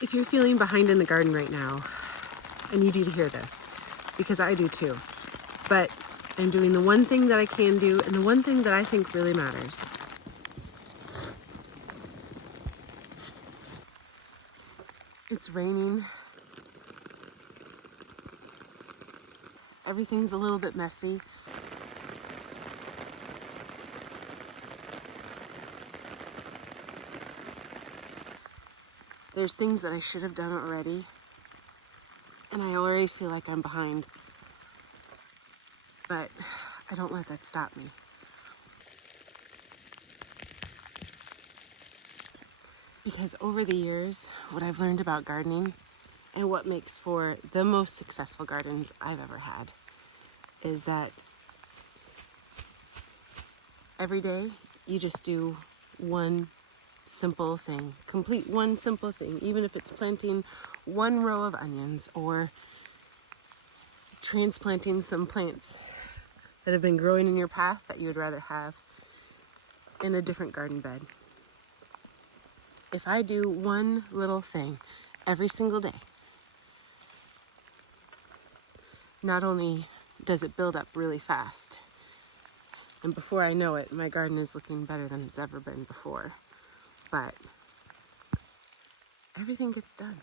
If you're feeling behind in the garden right now, I need you to hear this, because I do too. But I'm doing the one thing that I can do and the one thing that I think really matters. It's raining. Everything's a little bit messy. There's things that I should have done already, and I already feel like I'm behind. But I don't let that stop me. Because over the years, what I've learned about gardening and what makes for the most successful gardens I've ever had is that every day you just do one simple thing, complete one simple thing, even if it's planting one row of onions or transplanting some plants that have been growing in your path that you would rather have in a different garden bed. If I do one little thing every single day, not only does it build up really fast, and before I know it, my garden is looking better than it's ever been before, but everything gets done.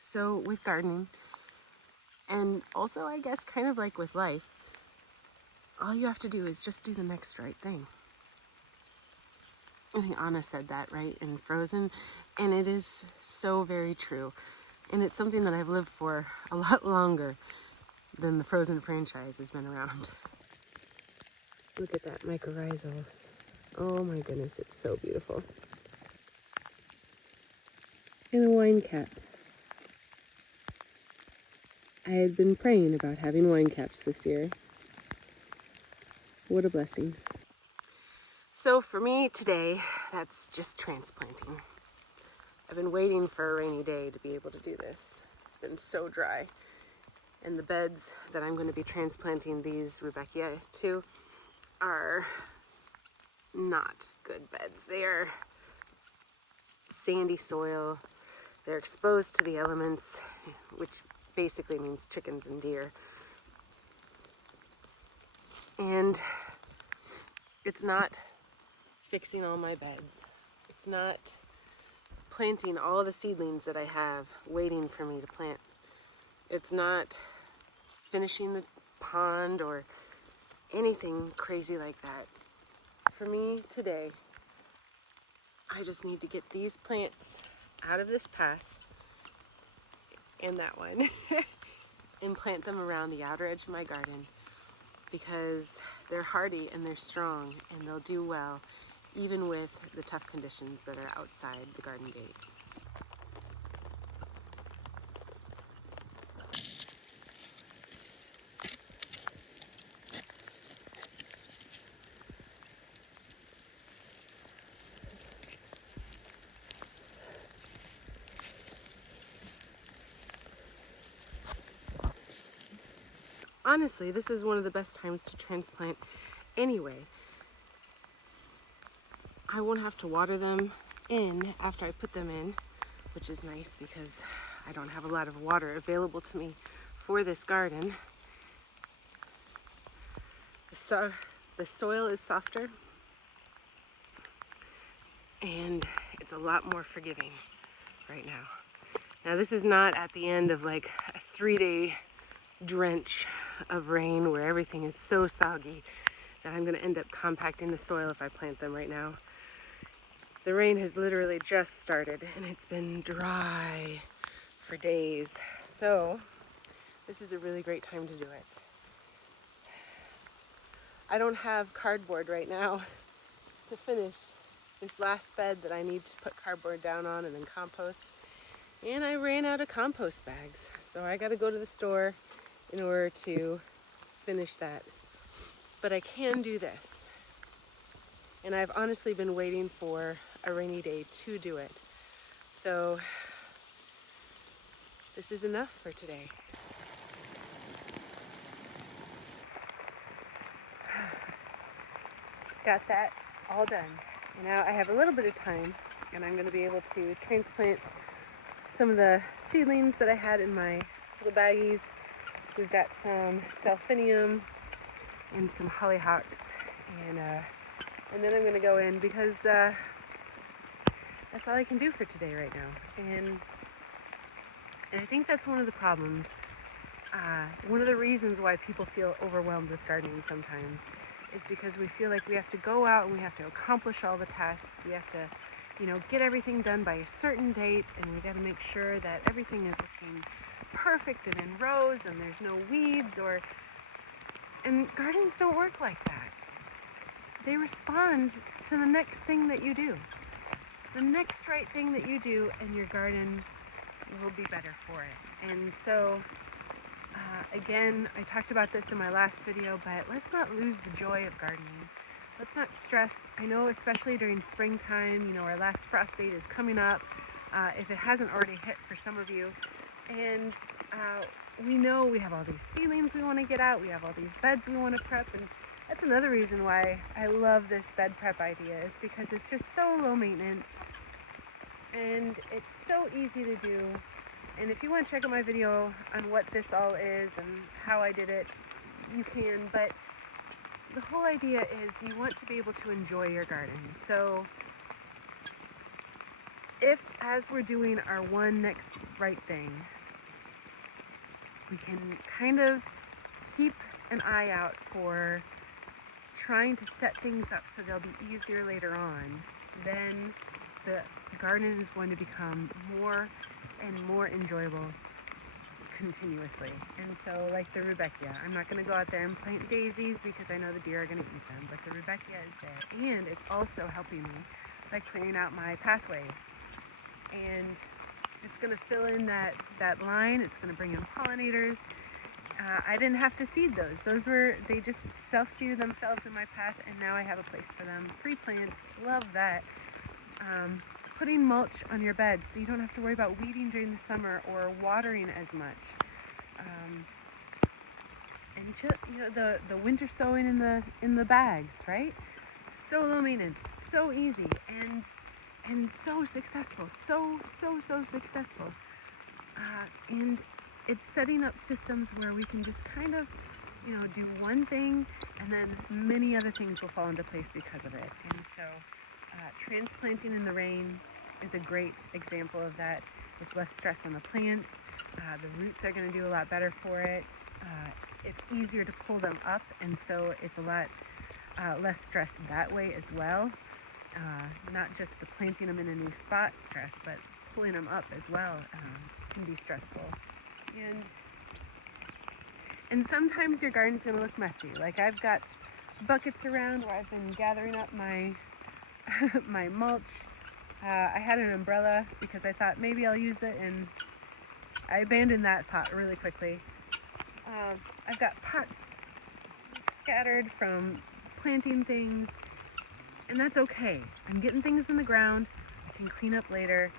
So with gardening, and also I guess kind of like with life, all you have to do is just do the next right thing. I think Anna said that, right, in Frozen, and it is so very true. And it's something that I've lived for a lot longer than the Frozen franchise has been around. Look at that mycorrhizals. Oh my goodness, it's so beautiful. And a wine cap. I had been praying about having wine caps this year. What a blessing. So for me today, that's just transplanting. I've been waiting for a rainy day to be able to do this. It's been so dry. And the beds that I'm going to be transplanting these Rudbeckia to are not good beds. They are sandy soil. They're exposed to the elements, which basically means chickens and deer. And it's not fixing all my beds. It's not planting all the seedlings that I have waiting for me to plant. It's not finishing the pond or anything crazy like that. For me today, I just need to get these plants out of this path and that one and plant them around the outer edge of my garden, because they're hardy and they're strong and they'll do well even with the tough conditions that are outside the garden gate. Honestly, this is one of the best times to transplant anyway. I won't have to water them in after I put them in, which is nice because I don't have a lot of water available to me for this garden. The soil is softer and it's a lot more forgiving right now. Now this is not at the end of like a 3-day drench of rain where everything is so soggy that I'm going to end up compacting the soil if I plant them right now. The rain has literally just started and it's been dry for days. So this is a really great time to do it. I don't have cardboard right now to finish this last bed that I need to put cardboard down on and then compost. And I ran out of compost bags. So I got to go to the store in order to finish that. But I can do this. And I've honestly been waiting for a rainy day to do it. So this is enough for today. Got that all done. And now I have a little bit of time and I'm going to be able to transplant some of the seedlings that I had in my little baggies. We've got some delphinium and some hollyhocks, and then I'm going to go in because that's all I can do for today right now. And I think that's one of the problems. One of the reasons why people feel overwhelmed with gardening sometimes is because we feel like we have to go out and we have to accomplish all the tasks. We have to, get everything done by a certain date, and we got to make sure that everything is looking perfect and in rows and there's no weeds and gardens don't work like that. They respond to the next thing that you do. The next right thing that you do, and your garden will be better for it. And so, again, I talked about this in my last video, but let's not lose the joy of gardening. Let's not stress. I know, especially during springtime, our last frost date is coming up, if it hasn't already hit for some of you. And we know we have all these seedlings we want to get out, we have all these beds we want to prep, and that's another reason why I love this bed prep idea, is because it's just so low maintenance and it's so easy to do. And if you want to check out my video on what this all is and how I did it, you can, but the whole idea is you want to be able to enjoy your garden. So if, as we're doing our one next right thing, we can kind of keep an eye out for trying to set things up so they'll be easier later on, then the garden is going to become more and more enjoyable continuously. And so, like the Rudbeckia, I'm not going to go out there and plant daisies because I know the deer are going to eat them, but the Rudbeckia is there, and it's also helping me by clearing out my pathways. And it's going to fill in that line. It's going to bring in pollinators. I didn't have to seed those. They just self-seeded themselves in my path, and now I have a place for them. Free plants, love that. Putting mulch on your beds so you don't have to worry about weeding during the summer or watering as much. And the winter sowing in the bags, right? So low maintenance, so easy, and so successful, so successful. And it's setting up systems where we can just kind of, do one thing, and then many other things will fall into place because of it. And so transplanting in the rain is a great example of that. There's less stress on the plants. The roots are going to do a lot better for it. It's easier to pull them up, and so it's a lot less stress that way as well. Not just the planting them in a new spot stress, but pulling them up as well can be stressful. And sometimes your garden's going to look messy. Like I've got buckets around where I've been gathering up my my mulch. I had an umbrella because I thought maybe I'll use it, and I abandoned that thought really quickly. I've got pots scattered from planting things, and that's okay. I'm getting things in the ground. I can clean up later.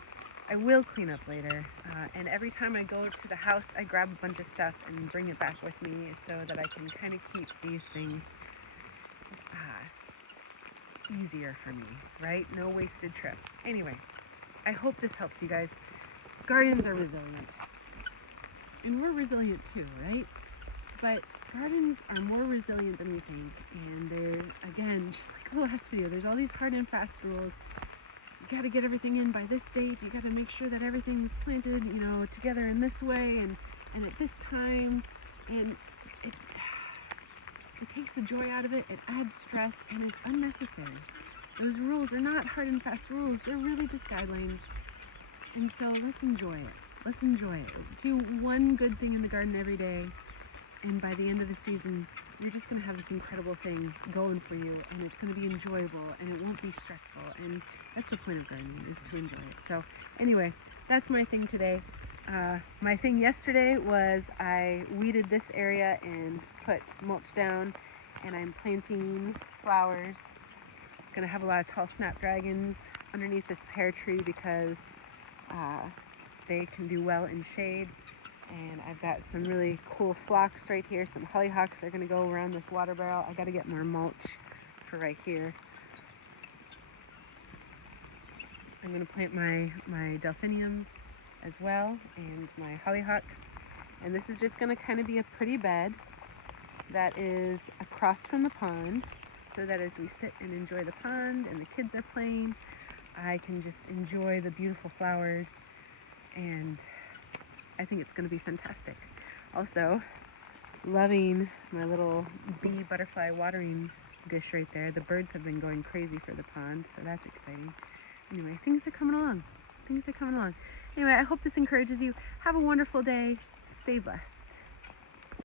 I will clean up later, and every time I go to the house, I grab a bunch of stuff and bring it back with me so that I can kind of keep these things easier for me, right? No wasted trip. Anyway, I hope this helps you guys. Gardens are resilient, and we're resilient too, right? But gardens are more resilient than we think, and they're, again, just like the last video, there's all these hard and fast rules. You got to get everything in by this date. You got to make sure that everything's planted, together in this way and at this time. And it takes the joy out of it. It adds stress, and it's unnecessary. Those rules are not hard and fast rules. They're really just guidelines. And so let's enjoy it. Let's enjoy it. Do one good thing in the garden every day, and by the end of the season, you're just going to have this incredible thing going for you, and it's going to be enjoyable, and it won't be stressful. And that's the point of gardening, is to enjoy it. So anyway, that's my thing today. My thing yesterday was I weeded this area and put mulch down, and I'm planting flowers. I'm going to have a lot of tall snapdragons underneath this pear tree because they can do well in shade. And I've got some really cool phlox right here. Some hollyhocks are going to go around this water barrel. I got to get more mulch for right here. I'm going to plant my delphiniums as well, and my hollyhocks. And this is just going to kind of be a pretty bed that is across from the pond, so that as we sit and enjoy the pond and the kids are playing, I can just enjoy the beautiful flowers, and I think it's going to be fantastic. Also, loving my little bee butterfly watering dish right there. The birds have been going crazy for the pond, so that's exciting. Anyway, things are coming along. Things are coming along. Anyway, I hope this encourages you. Have a wonderful day. Stay blessed.